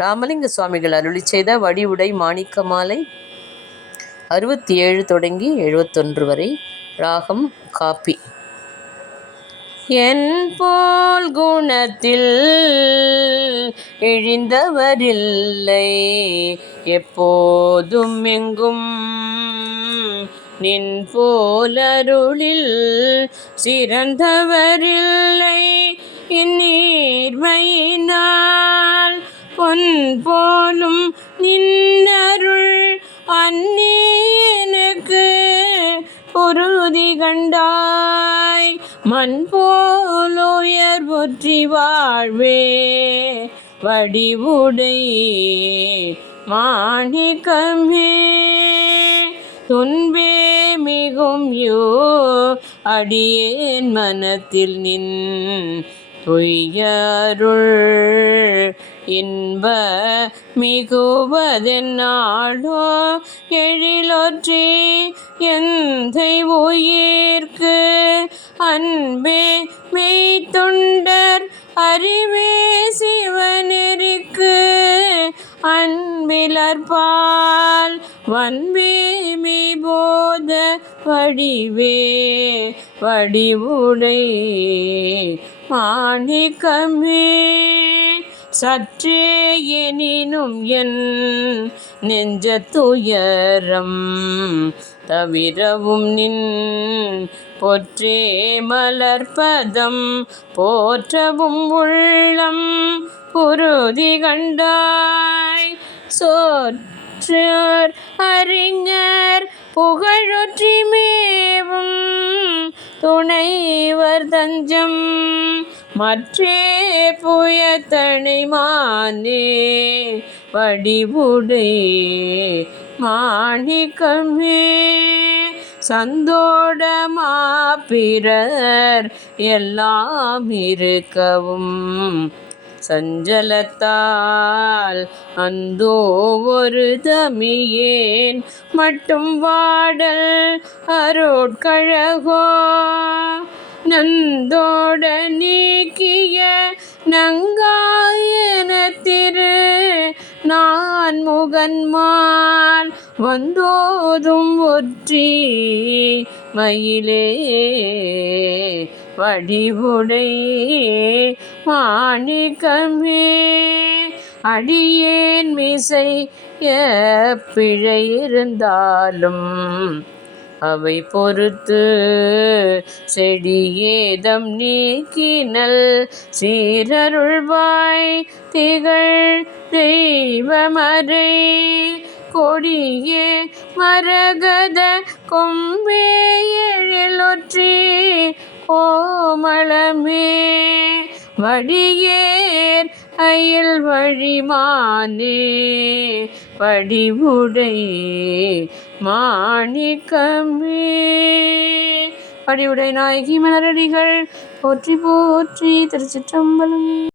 ராமலிங்க சுவாமிகள் அருளி செய்த வடிவுடை மாணிக்க மாலை 67 தொடங்கி 71 வரை. ராகம் காப்பி. என் போல் குணத்தில் இழிந்தவரில்லை, எப்போதும் எங்கும் நின் போலருளில் சிறந்தவரில்லை. இந்நீர்மையினால் பொன் போலும் நின்னருள் அன்னி எனக்கு பொருதி கண்டாய். மண் போலுயர் ஒற்றி வாழ்வே வடிவுடை மாணிக்கமே, துன்பே மிகும் அடியேன் மனத்தில் நின் துய்யருள் இன்ப மிகுவதென்னாளோ எழிலொற்றி எந்தை உயிர்க்கு அன்பே மெய்த்தொண்டர் அறிவே சிவநெறிக்கு அன்பிலர்பால் வன்பே மெய்போத வடிவே வடிவுடை மாணிக்கமே. சற்றே எனினும் என் நெஞ்ச துயரம் தவிரவும் நின் பொற்றே மலர்பதம் போற்றவும் உள்ளம் புருதி கண்டாய். சோற்றோர் அறிஞர் புகழொற்றி மேவும் துணைவர் தஞ்சம் மற்றே புயத்தனை மானே வடிவுடை மாணிக்கமே. சந்தோட மாப்பிறர் எல்லாம் இருக்கவும் சஞ்சலத்தால் அந்தோ ஒரு தமியேன் மட்டும் வாடல் அருட்கழகோ. நந்தோட நீக்கிய நங்காயன திரு நான் முகன்மால் வந்தோதும் ஒற்றி மயிலே வடிவுடை மாணிக்கமே. அடியேன் மிசை பிழை இருந்தாலும் அவை பொறுத்து செடியேதம் நீக்கினல் சீரருள்வாய் திகழ் தெய்வமறை கொடியே மரகத கொம்பே எழிலொற்றி கோமளமே வடியேர் அயில் வழிமானே வடிவுடை மாணிக்கமே. வடிவுடை நாயகி மலரடிகள் போற்றி போற்றி. திருச்சிற்றம்பலம்.